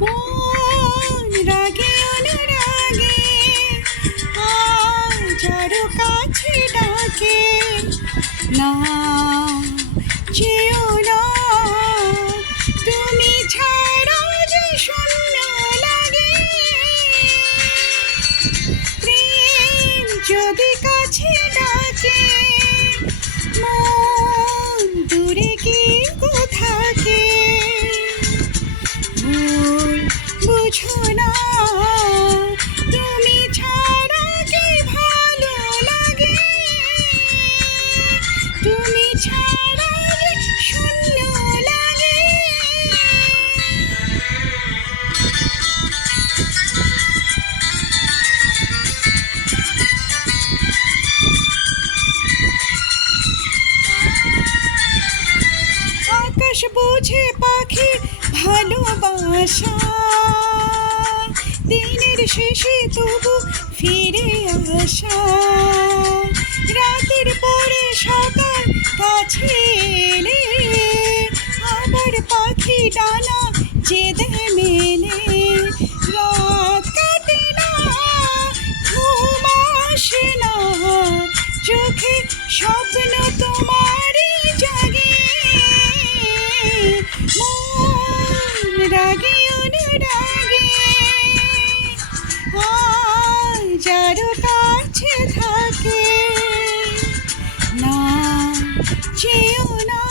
মন রাগে অনুরাগে আজ আরো কাছে ডাকে, না যেও না, তুমি ছাড়া যে শূন্য লাগে। প্রেম যদি কাছে ডাকে, মন দূরে কি থাকে, ভুল বুঝো না, তুমি ছাড়া কি ভালো লাগে, তুমি ছাড়া যে শূন্য লাগে। আকাশ বুঝে পাখি ভালোবাসা, দিনের শেষে তবু ফিরে আসা, রাতের পরে সকাল কাছে এলে আবার পাখি ডানা যেদে মেলে। রাত কাটে না, ঘুম আসে না, চোখে স্বপ্ন তোমারই জাগে। মন রাগে অনুরাগে আজ আরো কাছে থাকে, না যেও না।